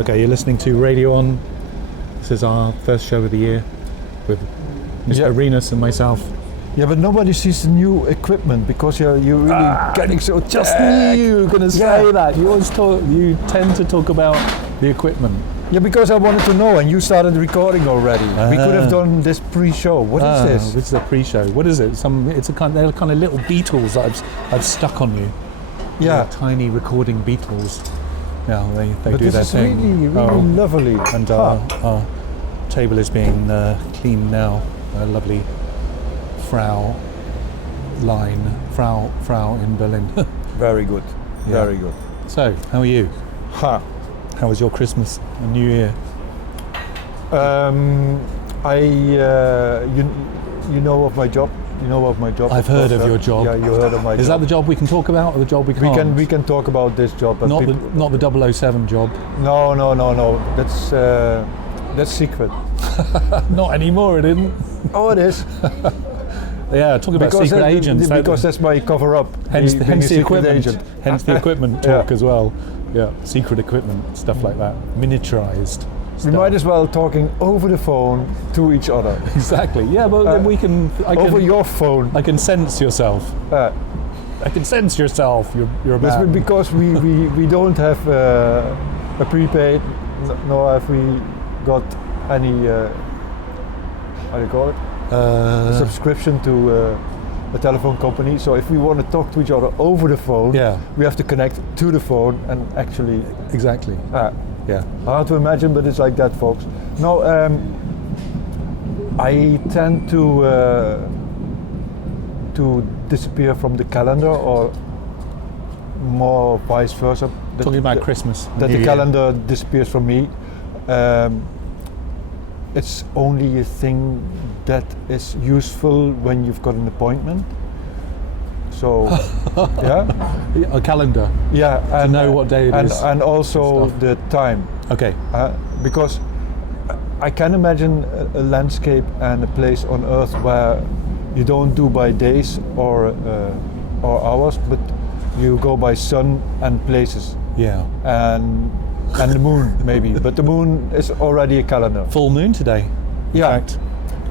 Okay, you're listening to Radio On. This is our first show of the year with Mr. Renus and myself. Yeah, but nobody sees the new equipment because you're really getting so Just knew you were going to say that. You tend to talk about the equipment. Yeah, because I wanted to know, and you started recording already. We could have done this pre-show. What is this? This is a pre-show. What is it? They're kind of little beetles that I've stuck on you. Yeah, tiny recording beetles. Yeah, they but do their thing. This is really lovely. And our table is being cleaned now. A lovely Frau in Berlin. Very good. Yeah. Very good. So, how are you? How was your Christmas and New Year? You know of my job. You know of my job. I've heard of your job. Yeah, you heard of my job. Is that the job we can talk about, or the job we can't? We can talk about this job. But not the 007 job. No. That's secret. Not anymore, it isn't. Oh, it is. Yeah, talk about secret agents. Because that's my cover-up. Hence the equipment. Agent. Hence the equipment talk as well. Yeah, secret equipment, stuff like that, miniaturized. We might as well talking over the phone to each other. Exactly. Yeah, but then we can. Over your phone. I can sense yourself. I can sense yourself. You're a man. Because we don't have a prepaid, nor have we got any. How do you call it? A subscription to a telephone company. So if we want to talk to each other over the phone, we have to connect to the phone and actually. Exactly. Yeah. Hard to imagine, but it's like that, folks. No, I tend to disappear from the calendar, or more vice versa. Talking about Christmas. That the calendar disappears from me. It's only a thing that is useful when you've got an appointment. So, a calendar. Yeah, to know what day it is. And also the time. Okay. Because I can imagine a landscape and a place on Earth where you don't do by days or hours, but you go by sun and places. Yeah. And the moon maybe, but the moon is already a calendar. Full moon today. In fact.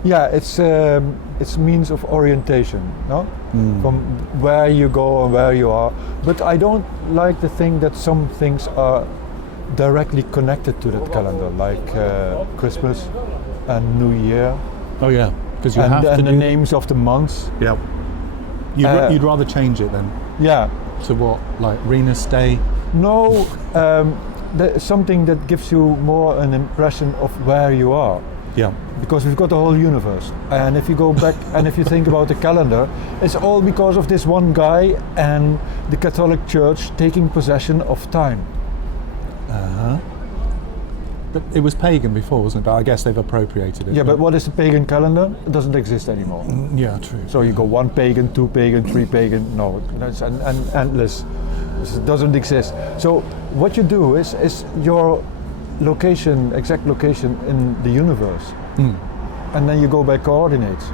Yeah, it's means of orientation, no? From where you go and where you are. But I don't like the thing that some things are directly connected to that calendar, like Christmas and New Year. Oh yeah, because you have to and the names of the months. Yeah. You'd rather change it then? Yeah. To what, like Renus Day? No, something that gives you more an impression of where you are. Yeah. Because we've got the whole universe, and if you go back and if you think about the calendar, it's all because of this one guy and the Catholic Church taking possession of time. But it was pagan before, wasn't it? But I guess they've appropriated it. Yeah, but what is the pagan calendar? It doesn't exist anymore. Yeah, true. So you go 1 pagan, 2 pagan, 3 pagan. No, it's endless. It doesn't exist. So what you do is your location, exact location in the universe, and then you go by coordinates.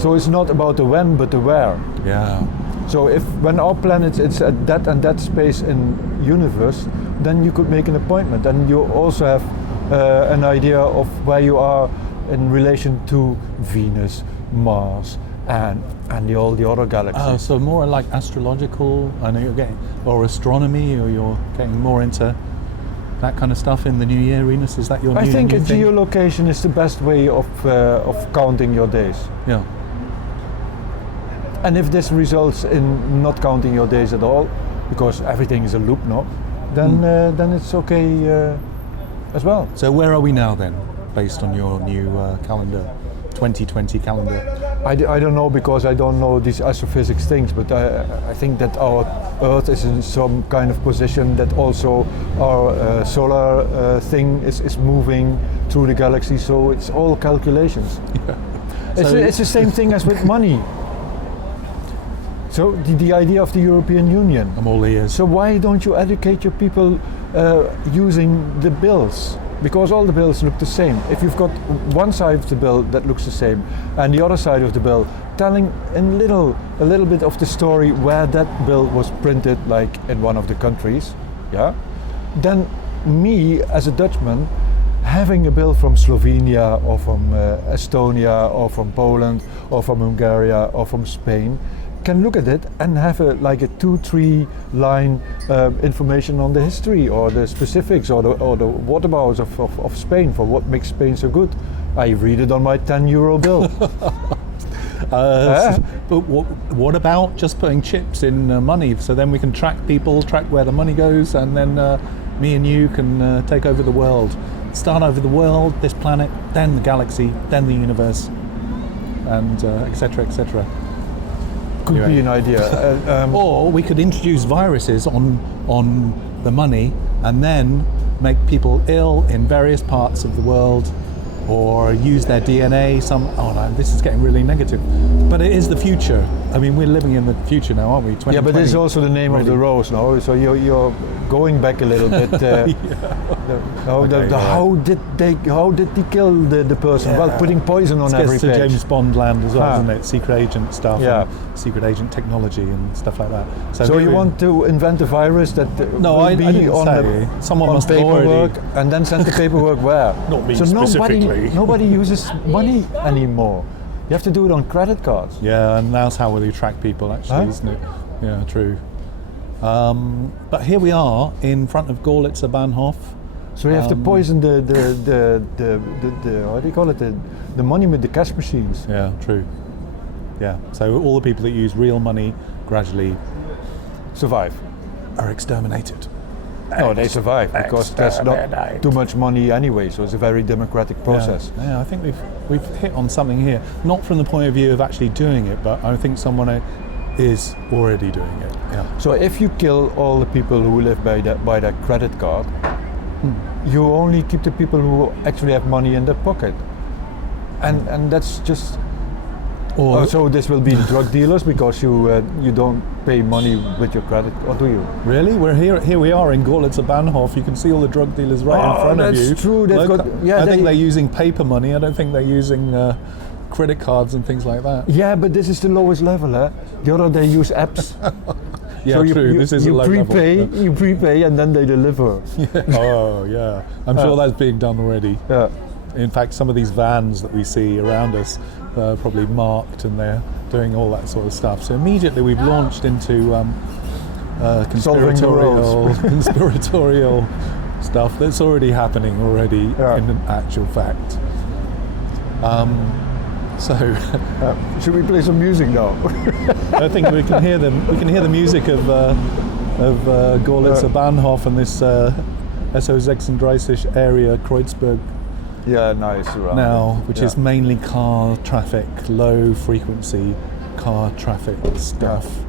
So it's not about the when, but the where. Yeah. So when our planet is at that and that space in universe, then you could make an appointment, and you also have an idea of where you are in relation to Venus, Mars, and all the other galaxies. Oh, so more like astrological. I know you're getting, or astronomy, or you're getting more into that kind of stuff in the new year, Renus? Is that your new thing? I think geolocation is the best way of counting your days. Yeah. And if this results in not counting your days at all, because everything is a loop now, then it's okay as well. So where are we now then, based on your new calendar, 2020 calendar? I don't know, because I don't know these astrophysics things, but I think that our Earth is in some kind of position that also our solar thing is moving through the galaxy, so it's all calculations. Yeah. It's the same thing as with money. So the idea of the European Union. I'm all ears. So why don't you educate your people using the bills? Because all the bills look the same. If you've got one side of the bill that looks the same and the other side of the bill telling a little bit of the story where that bill was printed, like in one of the countries, then me as a Dutchman, having a bill from Slovenia or from Estonia or from Poland or from Hungary or from Spain, can look at it and have a 2-3 line information on the history or the specifics or the whatabouts of Spain, for what makes Spain so good. I read it on my €10 bill. But what about just putting chips in money, so then we can track people, track where the money goes, and then me and you can take over the world, start over the world, this planet, then the galaxy, then the universe, and etc. etc. Could be an idea. Or we could introduce viruses on the money and then make people ill in various parts of the world, or use their DNA. Oh no, this is getting really negative. But it is the future. I mean, we're living in the future now, aren't we? Yeah, but this is also the name of the rose, no? So you're going back a little bit. How did he kill the person? Well, putting poison on every page. Gets to James Bond land as well, isn't it? Secret agent stuff, yeah. And secret agent technology and stuff like that. So you want to invent a virus that I didn't say. Someone must paperwork and then send the paperwork where? Not me specifically. Nobody uses money anymore. You have to do it on credit cards. Yeah, and that's how we track people, actually, isn't it? Yeah, true. But here we are in front of Görlitzer Bahnhof. So you have to poison the what do you call it? The money with the cash machines. Yeah, true. Yeah. So all the people that use real money gradually survive, are exterminated. No, they survive because there's not too much money anyway. So it's a very democratic process. Yeah, I think we've hit on something here. Not from the point of view of actually doing it, but I think someone is already doing it. Yeah. So if you kill all the people who live by that credit card, you only keep the people who actually have money in their pocket, and that's just. So this will be drug dealers because you don't pay money with your credit, or do you? Really? We're here we are in Görlitzer Bahnhof. You can see all the drug dealers right in front of you. That's true. I think they're using paper money. I don't think they're using credit cards and things like that. Yeah, but this is the lowest level. The other they use apps. Yeah, so true. This is a low level. You prepay and then they deliver. Yeah. Oh, yeah. I'm sure that's being done already. Yeah. In fact, some of these vans that we see around us are probably marked, and they're doing all that sort of stuff. So immediately we've launched into conspiratorial stuff that's already happening in actual fact. Should we play some music now? I think we can hear them. We can hear the music of Görlitzer Bahnhof and this SO36 area, Kreuzberg. Yeah, nice. Now, which is mainly car traffic, low frequency car traffic stuff. Yeah.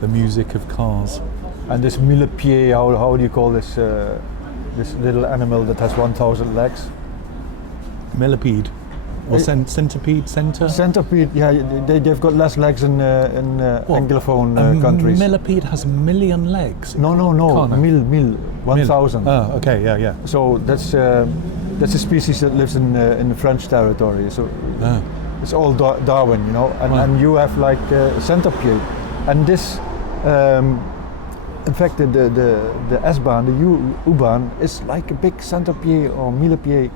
The music of cars. And this millipede, how do you call this this little animal that has 1,000 legs? Millipede. Or centipede, Centipede, yeah, they've got less legs in Anglophone countries. Millipede has 1,000,000 legs? No, 1,000. Oh, okay, yeah. So that's a species that lives in the French territory. So it's all Darwin, you know, and you have like a centipede. And this, in fact, the S-Bahn, the U-Bahn, is like a big centipede or millipede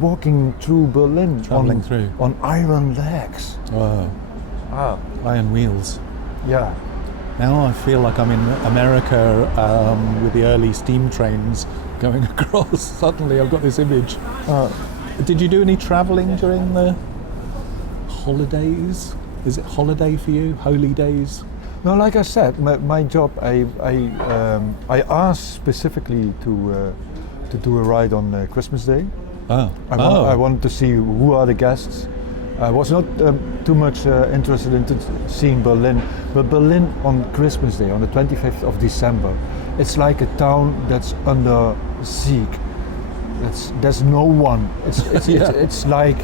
walking through Berlin on iron legs. Wow. Iron wheels. Yeah. Now I feel like I'm in America with the early steam trains going across. Suddenly I've got this image. Did you do any travelling during the holidays? Is it holiday for you? Holy days? No, like I said, my job, I asked specifically to do a ride on Christmas Day. I wanted to see who are the guests. I was not too much interested in seeing Berlin, but Berlin on Christmas Day, on the 25th of December, it's like a town that's under siege. There's no one. It's like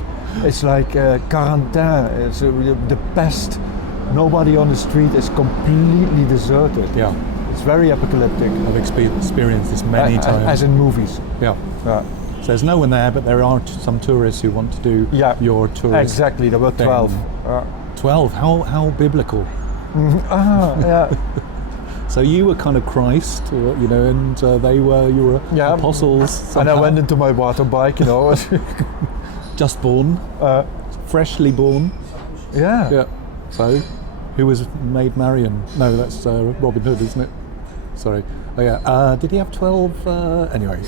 quarantine. It's the pest. Nobody on the street is completely deserted. Yeah, it's very apocalyptic. I've experienced this many times. As in movies. Yeah. So there's no one there, but there are some tourists who want to do your tourist. Exactly, there were 12. 12? How biblical? Yeah. So you were kind of Christ, or, you know, and they were your apostles. Somehow. And I went into my water bike, you know. Just born, freshly born. Yeah. Yeah. So, who was Maid Marian? No, that's Robin Hood, isn't it? Sorry. Oh yeah. Did he have 12? Anyway.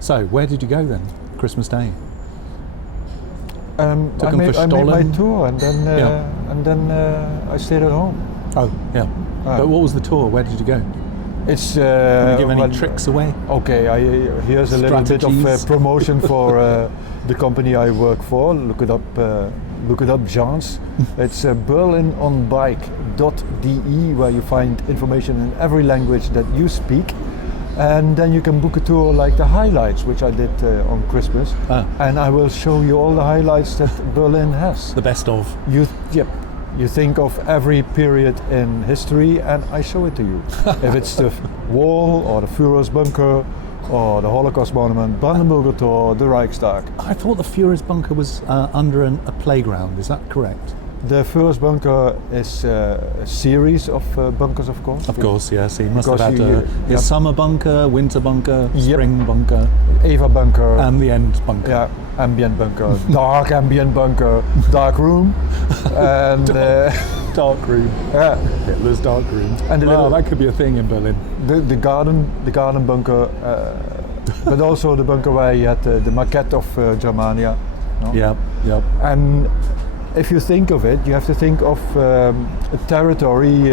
So, where did you go then? Christmas Day. I made my tour, and then I stayed at home. Oh yeah. But what was the tour? Where did you go? It's. Can you give any tricks away? Okay. Here's a little bit of promotion for the company I work for. Look it up. Jans. It's berlinonbike.de, where you find information in every language that you speak. And then you can book a tour like the highlights, which I did on Christmas. And I will show you all the highlights that Berlin has. The best of. You think of every period in history and I show it to you. If it's the wall or the Führer's bunker or the Holocaust monument, Brandenburger Tor, the Reichstag. I thought the Führer's bunker was under a playground, is that correct? The Führer's bunker is a series of bunkers, of course. Of course, yes. He must have had a summer bunker, winter bunker, spring bunker. Eva bunker. And the end bunker. Yeah, ambient bunker, dark ambient bunker, dark room. And dark room. Yeah. Hitler's dark room. And that could be a thing in Berlin. The garden bunker, but also the bunker where you had the maquette of Germania. No? Yeah. And if you think of it, you have to think of a territory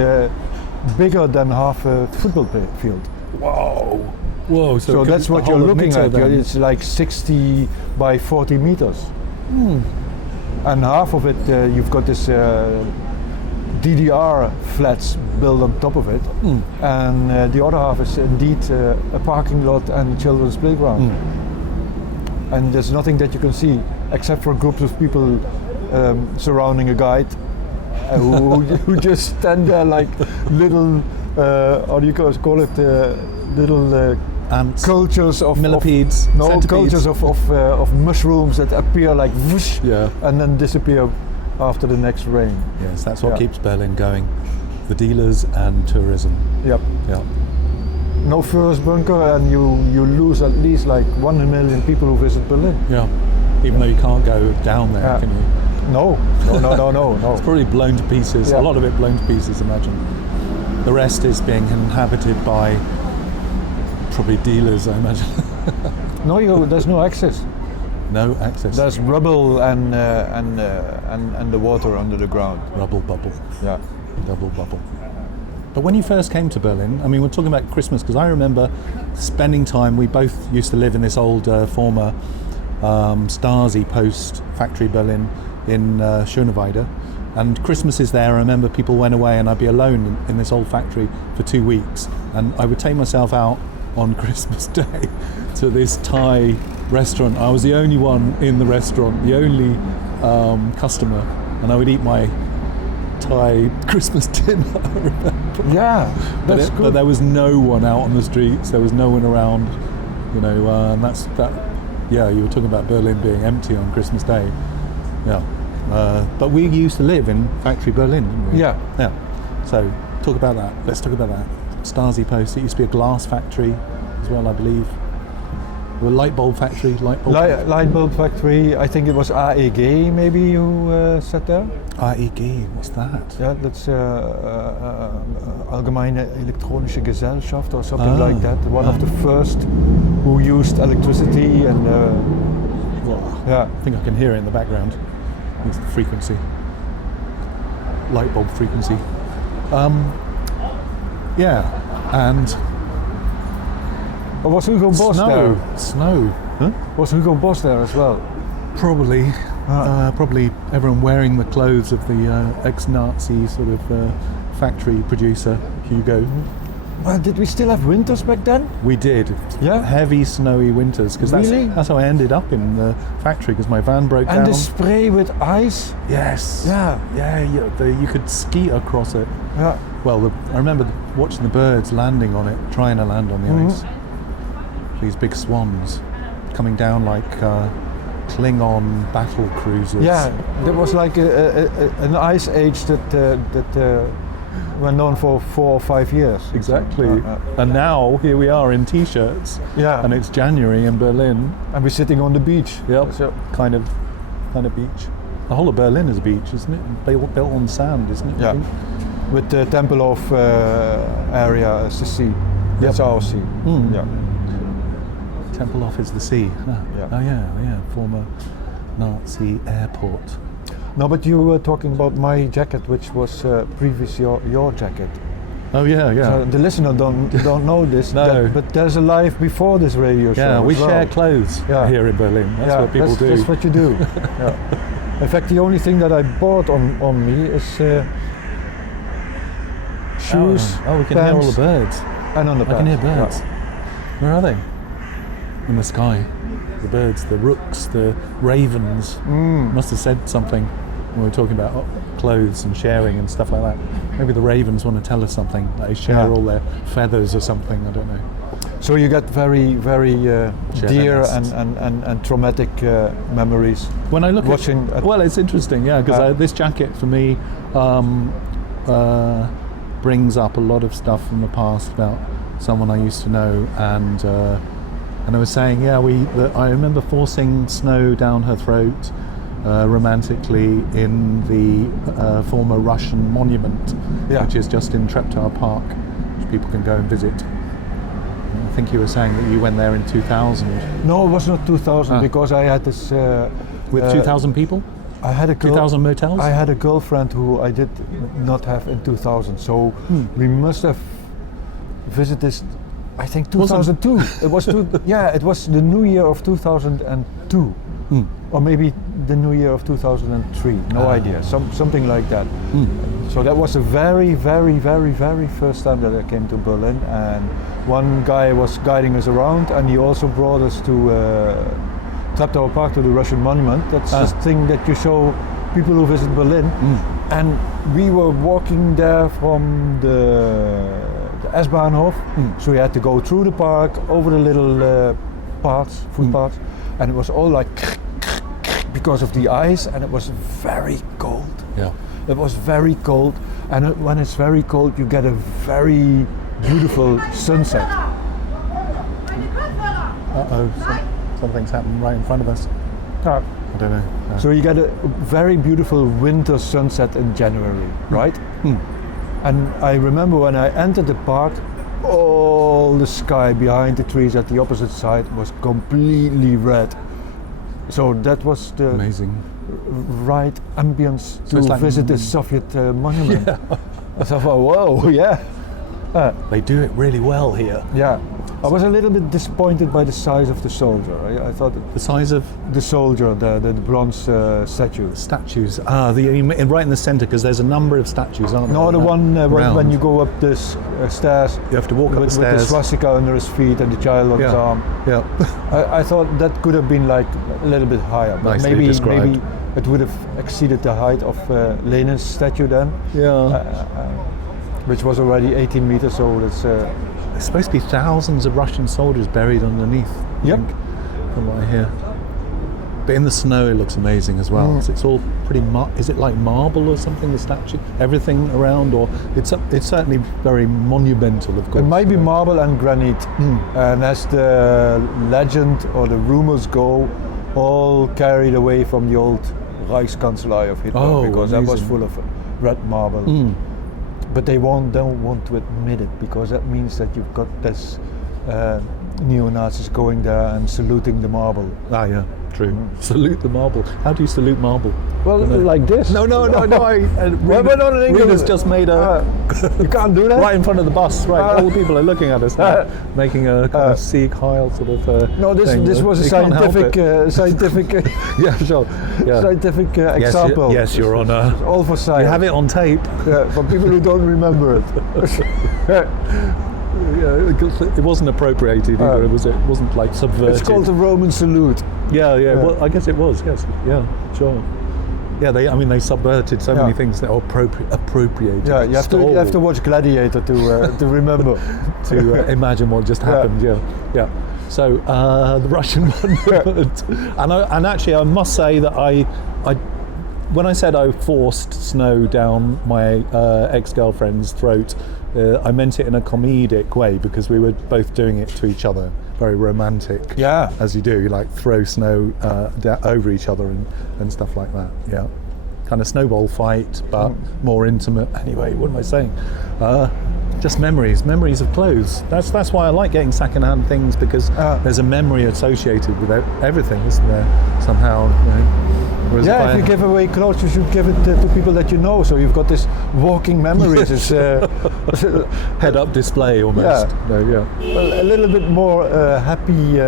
bigger than half a football field. Whoa! So that's what you're looking at. It's like 60 by 40 meters. And half of it, you've got this DDR flats built on top of it. And the other half is indeed a parking lot and a children's playground. And there's nothing that you can see except for groups of people surrounding a guide who just stand there like little, how do you call it, little ants, cultures of millipedes, cultures of mushrooms that appear like whoosh, and then disappear after the next rain. Yes, that's what keeps Berlin going. The dealers and tourism. Yep. No Führer's bunker and you lose at least like 1 million people who visit Berlin. Yeah. Even though you can't go down there, can you? No. It's probably blown to pieces. A lot of it blown to pieces, imagine. The rest is being inhabited by probably dealers, I imagine. No, there's no access. No access. There's rubble and the water under the ground. Rubble bubble. Yeah. Double bubble. But when you first came to Berlin, I mean, we're talking about Christmas, because I remember spending time, we both used to live in this old former Stasi post factory Berlin in Schöneweide, and Christmas is there. I remember people went away and I'd be alone in this old factory for 2 weeks, and I would take myself out on Christmas Day to this Thai restaurant. I was the only one in the restaurant, the only customer, and I would eat my Thai Christmas dinner, I remember. Yeah, that's good. But there was no one out on the streets, there was no one around, you know, and that's that. Yeah, you were talking about Berlin being empty on Christmas Day. Yeah. But we used to live in factory Berlin, didn't we? Yeah. So talk about that. Let's talk about that. Stasi Post. It used to be a glass factory as well, I believe. A light bulb factory. Light bulb factory. I think it was AEG maybe who sat there. AEG, what's that? Yeah, that's Allgemeine Elektronische Gesellschaft or something like that. One of the first who used electricity and. I think I can hear it in the background. It's the frequency. Light bulb frequency. And. Was Hugo Boss there? Snow. Huh? Was Hugo Boss there as well? Probably. Probably everyone wearing the clothes of the ex-Nazi sort of factory producer, Hugo. Well, did we still have winters back then? We did. Yeah? Heavy, snowy winters. Because that's how I ended up in the factory, because my van broke down. And the spray with ice? Yes. Yeah. You could ski across it. Yeah. Well, I remember watching the birds landing on it, trying to land on the ice. These big swans coming down like Klingon battle cruisers. Yeah, there was like an ice age that went on for 4 or 5 years. Exactly. And now here we are in t-shirts. Yeah. And it's January in Berlin. And we're sitting on the beach. Yep. So, Kind of beach. The whole of Berlin is a beach, isn't it? Built on sand, isn't it? yeah. With the Tempelhof area as the sea. That's our sea. Mm. Yeah. Tempelhof is the sea. Ah. Yeah. Oh yeah. Former Nazi airport. No, but you were talking about my jacket, which was previous your jacket. Oh yeah. So the listener don't know this. No. But there's a life before this radio show. Yeah, we as well. share clothes here in Berlin. That's what people do. That's what you do. Yeah. In fact, the only thing that I bought on me is shoes. Oh, we can hear all the birds. And on the I can hear pants. birds. Where are they? In the sky. The birds, the rooks, the ravens. Must have said something when we were talking about clothes and sharing and stuff like that. Maybe the ravens want to tell us something. They share all their feathers or something. I don't know. So you got very, very dear and traumatic memories. When I look watching well, it's interesting, because this jacket for me brings up a lot of stuff from the past about someone I used to know, and I was saying, I remember forcing snow down her throat romantically in the former Russian monument, which is just in Treptow Park, which people can go and visit. I think you were saying that you went there in 2000. No, it was not 2000 because I had this... with 2,000 people? I had a 2,000 motels? I had a girlfriend who I did not have in 2000, so we must have visited this, I think 2002. It was it was the new year of 2002. Or maybe the new year of 2003, no idea, something like that. So that was the very, very, very, very first time that I came to Berlin, and one guy was guiding us around, and he also brought us to Treptow Park, to the Russian monument. That's the thing that you show people who visit Berlin. And we were walking there from the S-Bahnhof, so we had to go through the park, over the little footpaths, and it was all like because of the ice, and it was very cold. Yeah. It was very cold, and when it's very cold, you get a very beautiful sunset. Something's happened right in front of us. I don't know. No. So you get a very beautiful winter sunset in January, right? And I remember when I entered the park, all the sky behind the trees at the opposite side was completely red. So that was the amazing right ambience to visit the Soviet monument. I thought, whoa, they do it really well here. Yeah. I was a little bit disappointed by the size of the soldier. I thought the size of the soldier, the bronze statue. Statues. Right in the centre, because there's a number of statues, aren't there? No, the one when you go up the stairs. You have to walk up the stairs with the swastika under his feet and the child on his arm. Yeah. I thought that could have been like a little bit higher. But maybe it would have exceeded the height of Lenin's statue then. Yeah. Which was already 18 meters, so that's. There's supposed to be thousands of Russian soldiers buried underneath. I think, from what I hear. But in the snow, it looks amazing as well. So it's all pretty. Is it like marble or something? The statue, everything around, or it's certainly very monumental. Of course, it might be marble and granite, and as the legend or the rumors go, all carried away from the old Reichskanzlei of Hitler, because that was full of red marble. But they don't want to admit it, because that means that you've got this neo-Nazis going there and saluting the marble. True. Salute the marble. How do you salute marble? Well, like this. No. Rena's just made a. You can't do that. Right in front of the bus. Right, all the people are looking at us now, making a kind of Sieg Heil sort of. No, this was a scientific. Yeah, sure. Yeah. Scientific example. Yes, you're on. All for science. You have it on tape. For people who don't remember it. It wasn't appropriated either. It wasn't like subverted. It's called the Roman salute. Yeah. Well, I guess it was. Yes. Yeah. Sure. Yeah. They subverted so many things that are appropriated. Yeah. You have to watch Gladiator to remember. To imagine what just happened. Yeah. So the Russian monument, and actually I must say that when I said I forced snow down my ex-girlfriend's throat, I meant it in a comedic way because we were both doing it to each other. Very romantic, Yeah. as you do, like throw snow over each other and stuff like that. Yeah, kind of snowball fight, but more intimate. Anyway, what am I saying? Just memories of clothes. That's why I like getting second-hand things, because there's a memory associated with everything, isn't there? Somehow. Whereas Yeah, if you give away clothes, you should give it to people that you know. So you've got this walking memories. It's, head-up display almost. Yeah. No, yeah. well, a little bit more happy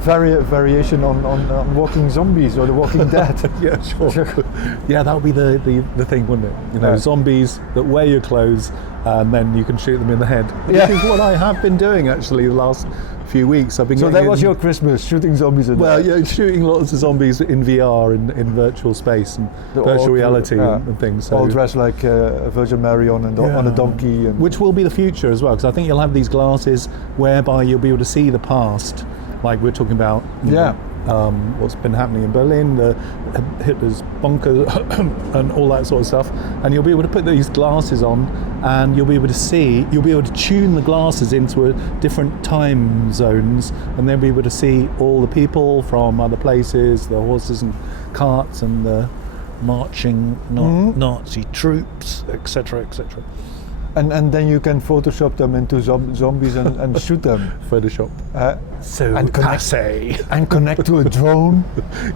variation on Walking Zombies or The Walking Dead. Yeah, sure. Yeah, that would be the thing, wouldn't it? You know, Yeah. zombies that wear your clothes and then you can shoot them in the head. Yeah. Which is what I have been doing actually the last few weeks. I've been So getting that was in- your Christmas, shooting zombies in Well, there. yeah, shooting lots of zombies in VR, in virtual space and They're virtual all- reality yeah. and things. So, All dressed like a Virgin Mary on a donkey. And which will be the future as well, because I think you'll have these glasses whereby you'll be able to see the past, like we're talking about. you know, what's been happening in Berlin, the Hitler's bunker, and all that sort of stuff. And you'll be able to put these glasses on, and you'll be able to tune the glasses into different time zones, and then be able to see all the people from other places, the horses and carts, and the marching Nazi troops, etc., etc. and then you can Photoshop them into zombies and shoot them. Photoshop. So and connect- passe. And connect to a drone.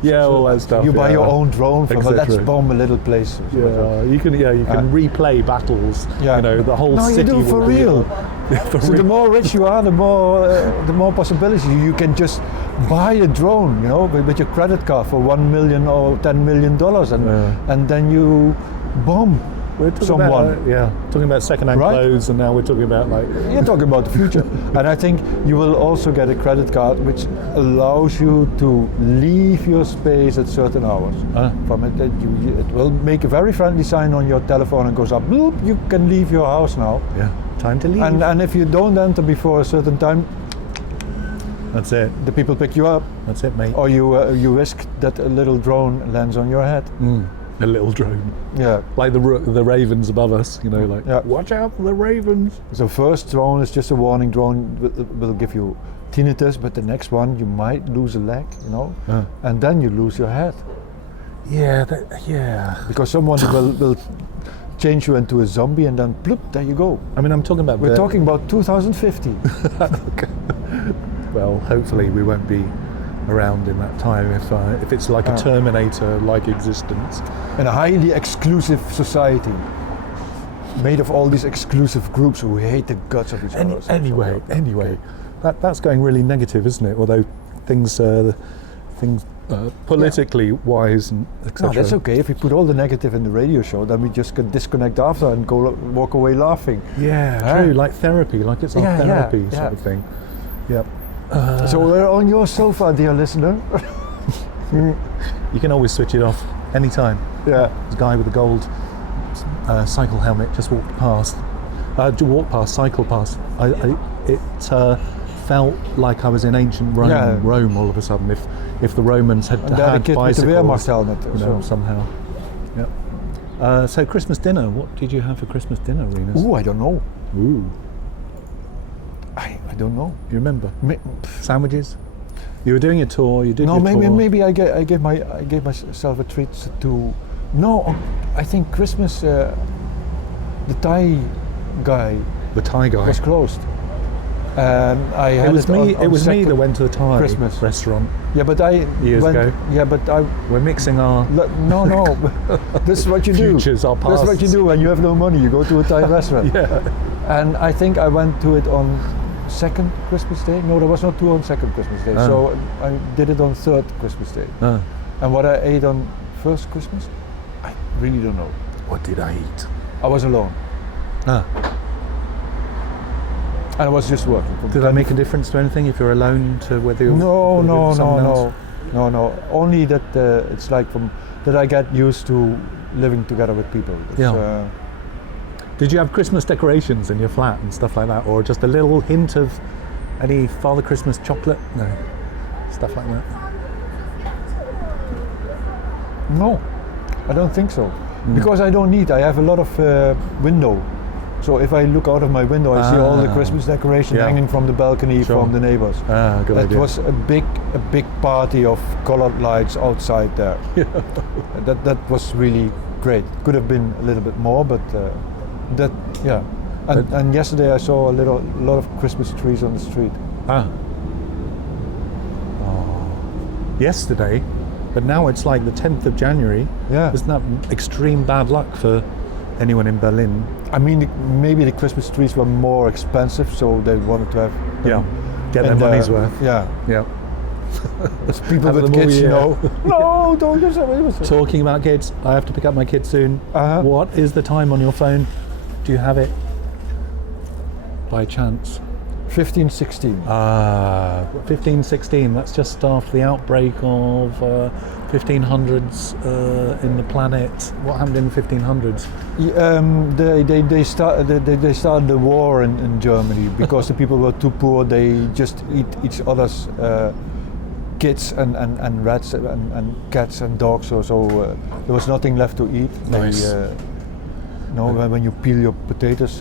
Yeah, all that stuff. You buy yeah. your own drone from let's Exactly. bomb a little place. Yeah, you can replay battles. Yeah. You know, the whole No, you city do for will be real. Yeah, for So real. the more rich you are, the more possibilities. You can just buy a drone, you know, with your credit card for $1 million or $10 million, and then you bomb We're talking someone. about, talking about second-hand Right? clothes, and now we're talking about like You're talking about the future. And I think you will also get a credit card which allows you to leave your space at certain hours. From it, it will make a very friendly sign on your telephone and goes up, bloop, you can leave your house now. time to leave. And if you don't enter before a certain time, That's it. the people pick you up, That's it, mate. or you risk that a little drone lands on your head. A little drone, Yeah. like the ravens above us. You know, like Yeah. watch out for the ravens. So first drone is just a warning drone, will give you tinnitus, but the next one you might lose a leg, you know, and then you lose your head Yeah. because someone will change you into a zombie and then bloop, there you go. I mean, I'm talking about. We're talking about 2050. Well, hopefully we won't be around in that time if it's like a Terminator-like existence. In a highly exclusive society, made of all these exclusive groups who hate the guts of each other. Anyway, that's going really negative, isn't it? Although things politically wise and etc. No, that's okay. If we put all the negative in the radio show, then we just can disconnect after and walk away laughing. Yeah, true. Like therapy, like it's our therapy sort of thing. Yep. So we're on your sofa, dear listener. You can always switch it off anytime. Yeah. This guy with the gold cycle helmet just walked past. Cycle past. It felt like I was in ancient Rome. Yeah. Rome all of a sudden. If the Romans had And then had the kid with the bicycles, Wehrmacht helmet. you know, somehow. Yep. So Christmas dinner. What did you have for Christmas dinner, Renus? Ooh, I don't know. Ooh. I don't know. You remember? Sandwiches? You were doing a tour. You did. No, your tour. maybe I gave myself a treat to. No, I think Christmas. The Thai guy The Thai guy. was closed. I had It was me. on It was me second- that went to the Thai Christmas. restaurant. Yeah, but I Years went, ago. Yeah, but I. We're mixing our No. This is what you do. futures, our This is what you pasts. do when you have no money. You go to a Thai restaurant. Yeah. And I think I went to it on second Christmas day. No, there was not two on second Christmas day. So I did it on third Christmas day. And what I ate on first Christmas, I really don't know. What did I eat? I was alone. And I was just working. Did that make a difference to anything if you're alone to whether you're with someone else? No. Only that it's like that I get used to living together with people. It's, Did you have Christmas decorations in your flat and stuff like that, or just a little hint of any Father Christmas chocolate? No, stuff like that. No. I don't think so. Because I don't need. I have a lot of window. So if I look out of my window, I see all the Christmas decoration hanging from the balcony from the neighbors. Good that idea. was a big party of colored lights outside there. That was really great. Could have been a little bit more, but that And yesterday I saw a lot of Christmas trees on the street. Yesterday, but now it's like the 10th of January. Yeah. Isn't that extreme bad luck for anyone in Berlin? I mean, maybe the Christmas trees were more expensive, so they wanted to have get their money's worth. Yeah. It's people Have with them all kids, you year. know. No, don't do that. Talking about kids, I have to pick up my kids soon. What is the time on your phone? Do you have it by chance? 1516. 1516, that's just after the outbreak of 1500s in the planet. What happened in the 1500s? They started the war in Germany because the people were too poor. They just eat each other's kids and rats and cats and dogs. So there was nothing left to eat. Nice. When you peel your potatoes,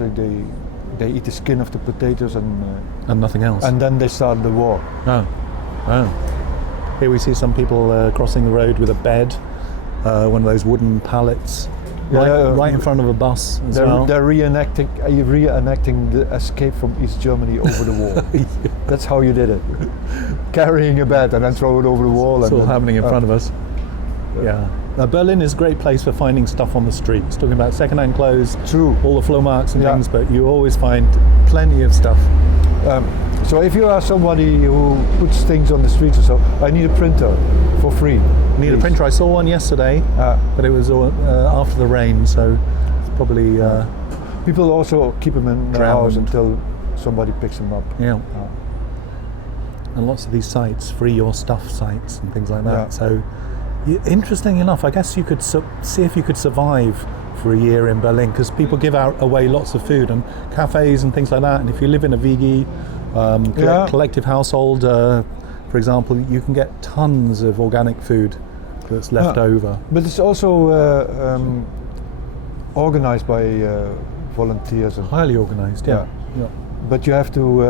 they eat the skin of the potatoes And nothing else. And then they started the war. Here we see some people crossing the road with a bed, one of those wooden pallets, right in front of a bus as well. They're reenacting the escape from East Germany over the wall. That's how you did it. Carrying a bed and then throw it over the wall. It's all happening in front of us. Yeah. Berlin is a great place for finding stuff on the streets. Talking about second-hand clothes, all the Flohmarkts and things, but you always find plenty of stuff. So if you are somebody who puts things on the streets or so, I need a printer for free. Need a printer? I saw one yesterday, but it was after the rain, so it's probably... People also keep them in their house until somebody picks them up. Yeah. And lots of these sites, free your stuff sites and things like that. So, interesting enough, I guess you could see if you could survive for a year in Berlin, because people give away lots of food and cafes and things like that. And if you live in a WG, collective household, for example, you can get tons of organic food that's left over. But it's also organized by volunteers. Highly organized, yeah. But you have to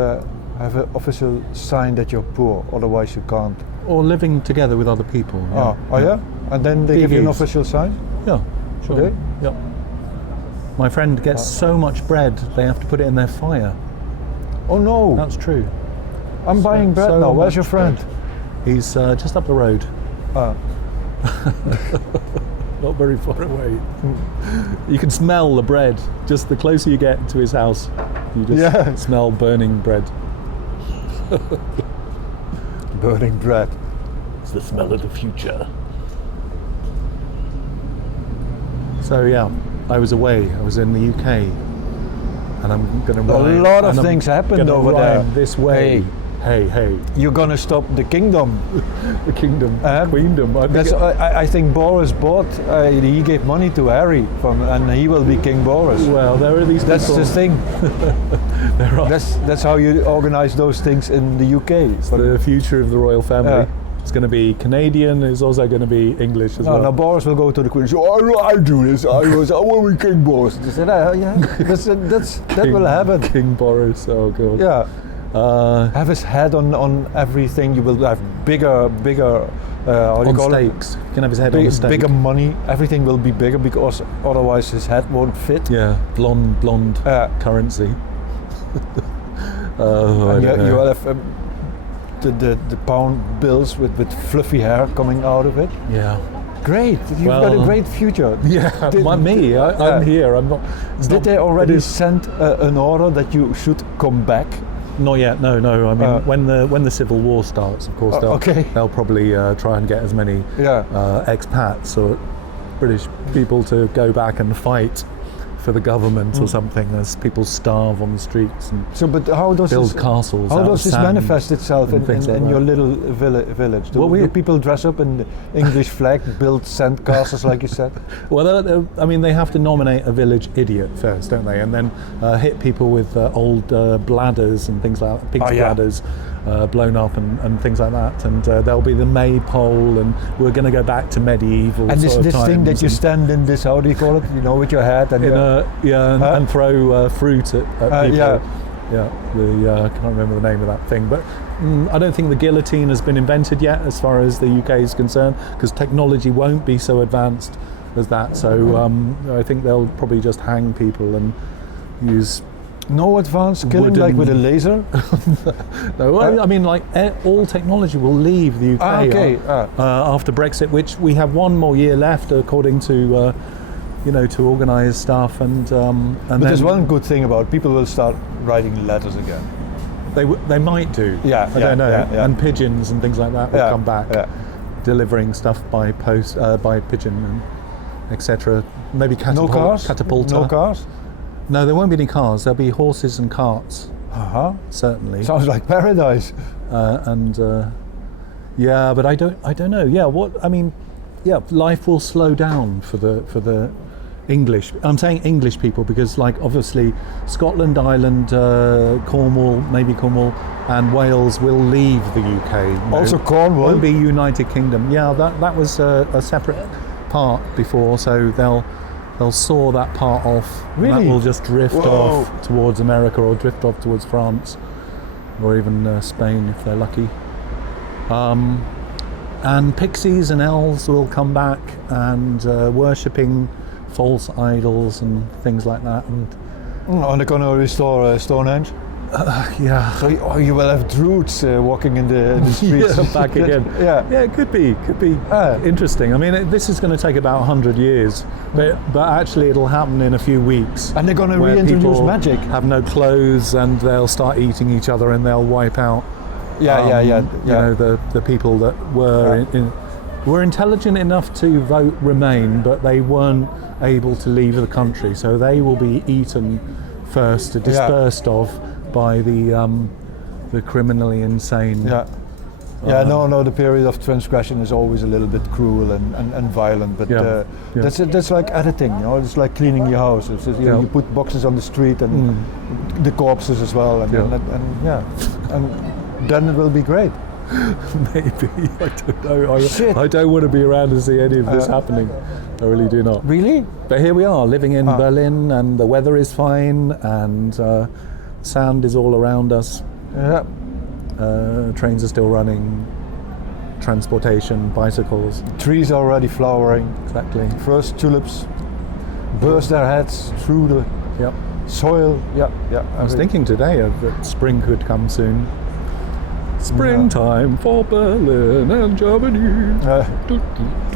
have an official sign that you're poor, otherwise you can't. Or living together with other people. And then they give you an official sign? Yeah, sure. Okay. Yeah. My friend gets so much bread, they have to put it in their fire. Oh no! That's true. I'm buying bread now. Where's your friend? Bread. He's just up the road. Not very far away. You can smell the bread. Just the closer you get to his house, you just smell burning bread. Burning bread. It's the smell of the future. So yeah, I was away. I was in the UK, and I'm going to rhyme. A lot of things happened over there. This way. Hey. You're going to stop the kingdom. The kingdom. Queendom. I think Boris bought. He gave money to Harry, and he will be King Boris. Well, there are these. That's people. the thing. There are. That's how you organize those things in the UK. It's the future of the royal family. It's going to be Canadian. It's also going to be English as well. Now Boris will go to the Queen and say, I do this. I will be King Boris. They said, that will happen. King Boris. Oh god. Yeah. Have his head on everything. You will have bigger. How do you call stakes. You can have his head on a stake. Bigger money. Everything will be bigger because otherwise his head won't fit. Yeah. Blonde currency. You will have the pound bills with fluffy hair coming out of it. Yeah. Great. You've got a great future. Yeah. I'm here. I'm not. Did they already send an order that you should come back? Not yet. No. I mean, when the civil war starts, of course, they'll probably try and get as many expats or British people to go back and fight for the government or something, as people starve on the streets and but how does build castles. How does this manifest itself in like your little village? Do people dress up in the English flag, build sand castles like you said? Well, I mean, they have to nominate a village idiot first, don't they? And then hit people with old bladders and things like that, pig's bladders, blown up and things like that, and there'll be the maypole, and we're going to go back to medieval. And sort of this thing that times, you stand in this, how do you call it? You know, with your head and and throw fruit at people. Yeah. I can't remember the name of that thing, but I don't think the guillotine has been invented yet as far as the UK is concerned, because technology won't be so advanced as that. So I think they'll probably just hang people and use no advanced killing like with a laser. No, I mean, like all technology will leave the UK after Brexit, which we have one more year left, according to to organise stuff. And but there's one good thing about it. People will start writing letters again. They might do. I don't know. Yeah. And pigeons and things like that will come back, delivering stuff by post, by pigeon, and etc. Maybe catapulta. No cars. No, there won't be any cars. There'll be horses and carts. Certainly. Sounds like paradise. But I don't know. Life will slow down for the English. I'm saying English people because, like, obviously Scotland, Ireland, Cornwall, and Wales will leave the UK. Also Cornwall won't be United Kingdom. Yeah, that was a separate part before, so they'll saw that part off. Really? That will just drift off towards America, or drift off towards France, or even Spain if they're lucky. And pixies and elves will come back and worshipping false idols and things like that. And they're going to restore Stonehenge. So you will have druids walking in the streets. Back again. It could be interesting. I mean, this is going to take about 100 years, but actually it'll happen in a few weeks. And they're going to reintroduce magic. Have no clothes, and they'll start eating each other, and they'll wipe out. You know, the people that were intelligent enough to vote Remain, but they weren't able to leave the country, so they will be eaten first, dispersed of by the criminally insane. The period of transgression is always a little bit cruel and violent, but that's like editing, you know. It's like cleaning your house. It's just, you put boxes on the street and the corpses as well, and then it will be great. Maybe, I don't know. I don't want to be around to see any of this happening. I really do not. Really? But here we are, living in Berlin, and the weather is fine, and sand is all around us. Trains are still running, transportation, bicycles. Trees are already flowering. Exactly. First tulips burst their heads through the soil. I was thinking today that spring could come soon. Springtime for Berlin and Germany.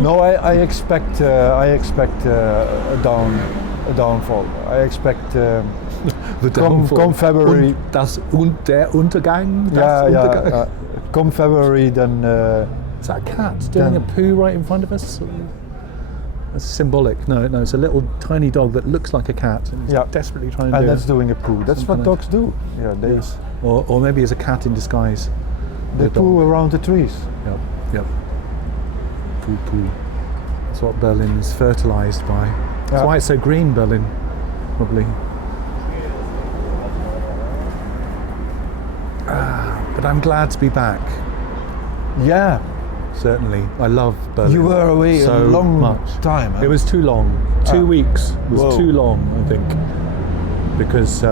No, I expect a downfall. I expect the downfall. Come February. Der Untergang. Come February, then. Is that a cat doing a poo right in front of us? That's symbolic. No, it's a little tiny dog that looks like a cat, and he's desperately trying to do. And that's doing a poo. That's what dogs do. Yes. Or maybe it's a cat in disguise. They poo around the trees. Yep. Poo. That's what Berlin is fertilised by. That's why it's so green, Berlin, probably. But I'm glad to be back. Yeah. Certainly. I love Berlin. You were away so a long much. time. It was too long. 2 weeks was too long, I think. Because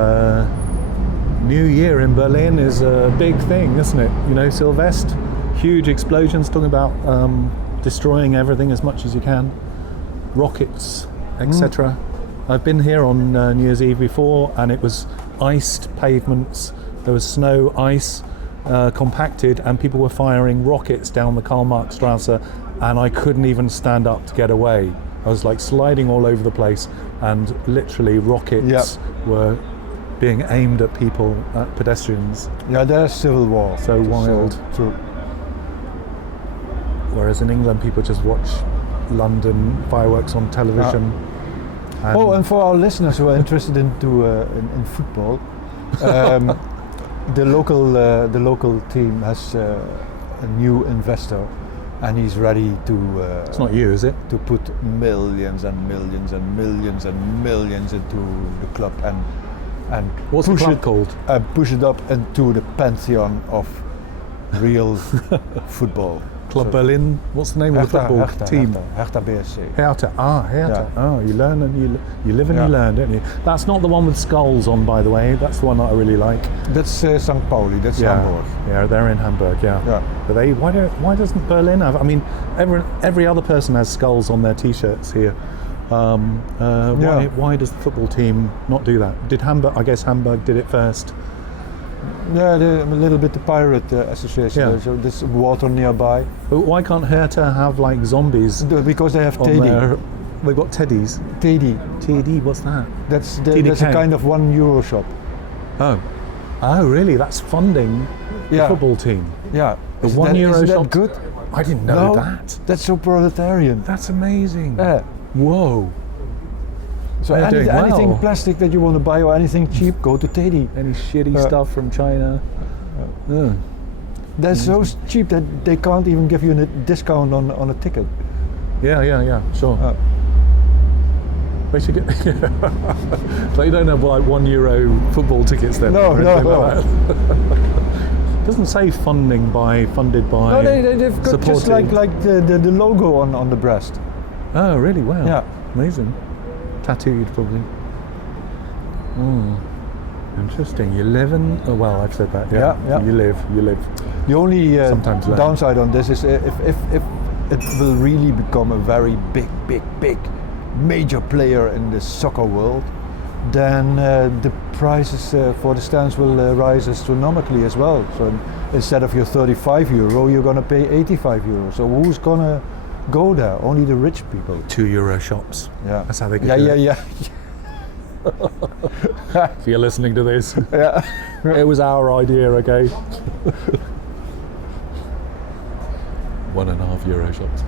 New Year in Berlin is a big thing, isn't it? You know, Sylvester, huge explosions, talking about destroying everything as much as you can, rockets, etc. I've been here on New Year's Eve before, and it was iced pavements. There was snow, ice, compacted, and people were firing rockets down the Karl-Marx-Straße, and I couldn't even stand up to get away. I was like sliding all over the place, and literally rockets were being aimed at people, at pedestrians. Yeah, there's civil war. So wild. True. Whereas in England, people just watch London fireworks on television. And for our listeners who are interested in football, the local team has a new investor, and he's ready to. It's not you, is it? To put millions and millions and millions and millions into the club and what's the club called? Push it up into the pantheon of real football. Club Berlin. What's the name of the football team? Hertha BSC. Hertha. Hertha. Yeah. Oh, you learn and you live and you learn, don't you? That's not the one with skulls on, by the way. That's the one that I really like. That's St. Pauli. That's Hamburg. Yeah, they're in Hamburg. Yeah. But why doesn't Berlin have? I mean, every other person has skulls on their T-shirts here. Why does the football team not do that? Did Hamburg? I guess Hamburg did it first. Yeah, a little bit the pirate association. Yeah. So there's water nearby. But why can't Hertha have like zombies? Because they have Teddy. They've got teddies. Teddy. TD, what's that? That's a kind of €1 shop. Oh, really? That's funding the football team. Yeah. The €1 shop. That good? I didn't know that. That's so proletarian. That's amazing. Yeah. Whoa. So anything plastic that you want to buy or anything cheap, go to Teddy. Any shitty stuff from China. They're so cheap that they can't even give you a discount on a ticket. Yeah, sure. We should get. So you don't have like €1 football tickets then? No. Like doesn't say funded by. No, they've got just like the logo on the breast. Oh, really? Wow. Yeah. Amazing. Tattooed, probably. Interesting. You live in. Oh, well, I've said that. Yeah. You live. The only sometimes downside on this is if it will really become a very big major player in the soccer world, then the prices for the stands will rise astronomically as well. So instead of your €35, you're going to pay €85. So who's going to go there? Only the rich people. €2 shops. Yeah. That's how they get it. Yeah. If you're listening to this, it was our idea, okay? €1.50 shops.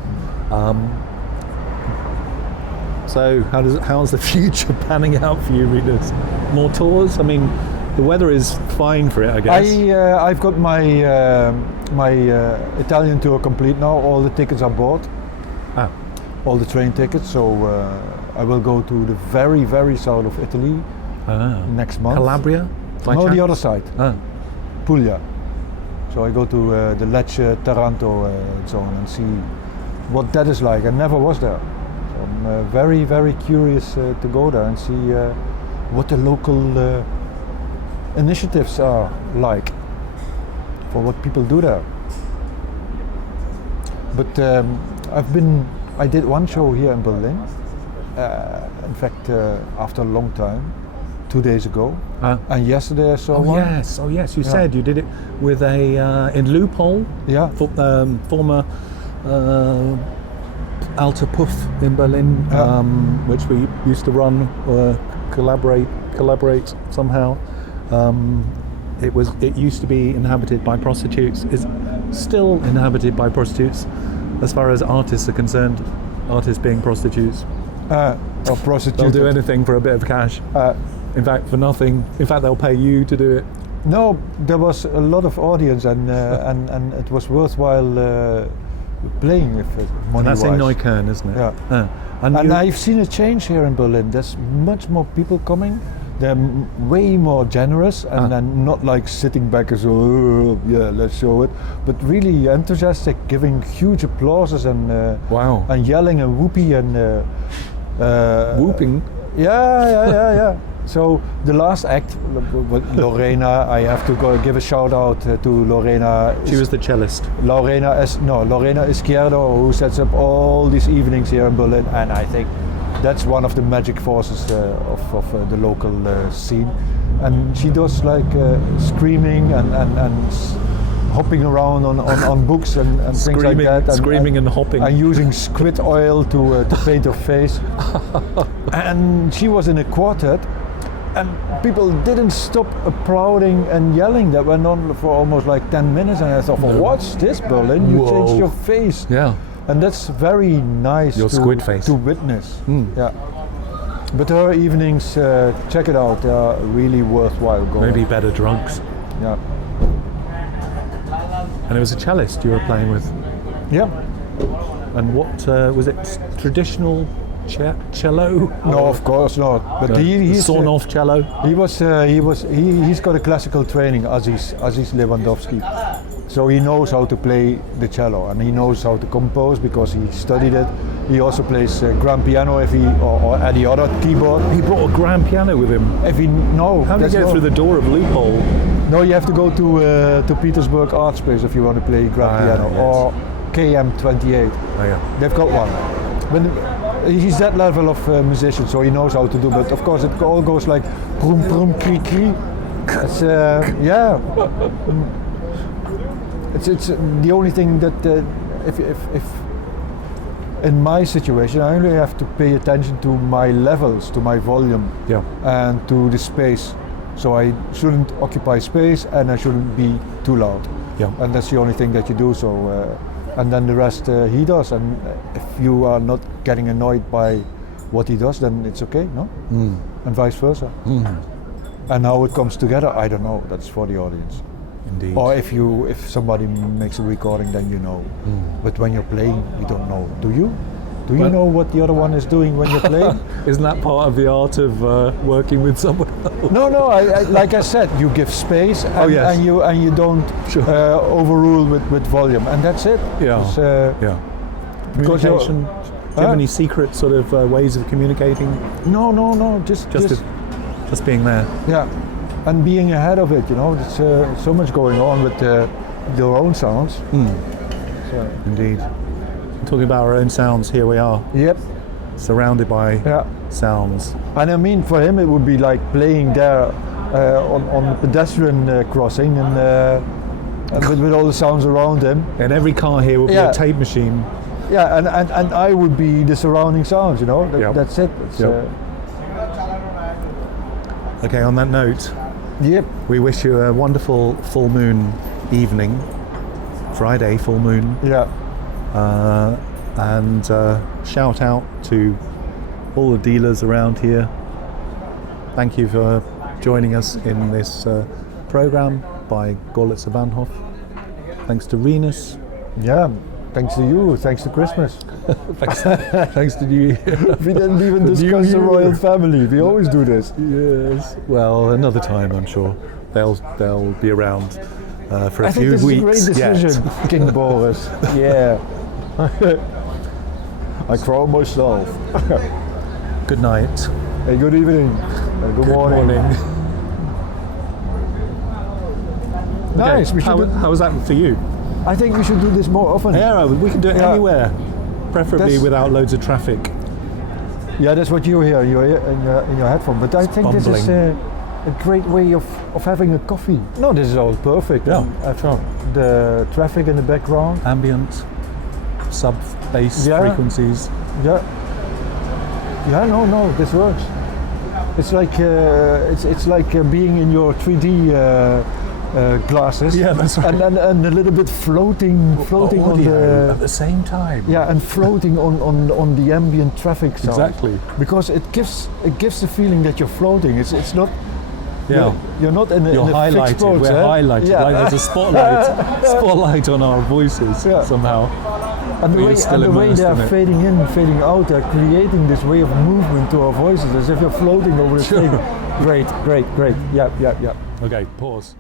So how's the future panning out for you, readers? More tours? I mean, the weather is fine for it, I guess. I've got my Italian tour complete now. All the tickets are bought. All the train tickets. So I will go to the very south of Italy next month. Calabria? No, the other side. Puglia. So I go to the Lecce, Taranto and so on and see what that is like. I never was there. So I'm very curious to go there and see what the local initiatives are like for what people do there. But I did one show here in Berlin. In fact, after a long time, 2 days ago. And yesterday I saw one. Oh yes, you said you did it with in Loophole. Yeah. Former Alter Puff in Berlin, which we used to run or collaborate somehow. It used to be inhabited by prostitutes. Is still inhabited by prostitutes, as far as artists are concerned. Artists being prostitutes. Or prostitutes. They'll do anything for a bit of cash. In fact, for nothing. In fact, they'll pay you to do it. No, there was a lot of audience and it was worthwhile playing with it. And that's in Neukölln, isn't it? Yeah. And I've seen a change here in Berlin. There's much more people coming. They're way more generous and not like sitting back as let's show it, but really enthusiastic, giving huge applauses and and yelling and whooping and whooping. Yeah. So the last act, Lorena, I have to give a shout out to Lorena. She was the cellist. Lorena Izquierdo, who sets up all these evenings here in Berlin, and I think that's one of the magic forces of the local scene. And she does like screaming and hopping around on books and things like that. And, screaming and hopping. And using squid oil to paint her face. And she was in a quartet. And people didn't stop applauding and yelling. That went on for almost like 10 minutes. And I thought, what's this, Berlin? You changed your face. Yeah. And that's very nice squid face. To witness. Yeah. But her evenings, check it out. They are really worthwhile going. Maybe better drugs. Yeah. And it was a cellist you were playing with. Yeah. And what was it? Traditional cello? No, of course not. But he's sawn-off cello. He's got a classical training, Aziz Lewandowski. So he knows how to play the cello, and he knows how to compose because he studied it. He also plays grand piano or any other keyboard. He brought a grand piano with him. If he How did he get through the door of Loophole? No, you have to go to Petersburg Art Space if you want to play grand piano, yes. or KM28. Oh yeah. They've got one. But he's that level of musician, so he knows how to do. But of course, it all goes like brum brum kri kri. It's yeah. It's the only thing that if in my situation, I only have to pay attention to my levels, to my volume, and to the space. So I shouldn't occupy space, and I shouldn't be too loud. Yeah. And that's the only thing that you do. So, and then the rest he does. And if you are not getting annoyed by what he does, then it's okay, no? And vice versa. And how it comes together, I don't know. That's for the audience. Indeed. Or if somebody makes a recording, then you know. But when you're playing, you don't know. Do you? Do you know what the other one is doing when you're playing? Isn't that part of the art of working with someone else? No. I like I said, you give space, and, and you don't overrule with volume, and that's it. Yeah. Communication. Do you have any secret sort of ways of communicating? No. Just being there. Yeah. And being ahead of it, there's so much going on with your own sounds. So. Indeed. Talking about our own sounds, here we are. Yep. Surrounded by sounds. And I mean, for him, it would be like playing there on the pedestrian crossing, and with all the sounds around him. And every car here would be a tape machine. Yeah, and I would be the surrounding sounds. That's it. Okay. On that note. Yep. We wish you a wonderful full moon evening, Friday full moon. Yeah. And shout out to all the dealers around here. Thank you for joining us in this program by Görlitzer Bahnhof. Thanks to Renus. Yeah. Thanks to you. Thanks to Christmas. Thanks to you. We didn't even discuss the royal family. We always do this. Yes. Well, another time, I'm sure. They'll be around for a few weeks. I think this is a great decision, King Boris. Yeah. I crown myself. Good night. Hey, good evening. Good morning. Nice. Okay. How was that for you? I think we should do this more often. Yeah, we can do it anywhere, preferably without loads of traffic. Yeah, that's what you hear. You hear in your headphone. But I think this is a great way of having a coffee. No, this is all perfect. Yeah, sure. The traffic in the background, ambient, sub-bass frequencies. Yeah. No, this works. It's like it's like being in your 3D. Glasses. Yeah, that's right. And a little bit floating on the at the same time. Yeah, and floating on the ambient traffic sound. Exactly. Because it gives the feeling that you're floating. It's not. Yeah. You're not in a highlighted. fixed mode. We're highlighted. Yeah. Like there's a spotlight on our voices somehow. And the way they are fading in, fading out, they're creating this way of movement to our voices, as if you're floating over the thing. Great. Yeah. Okay, pause.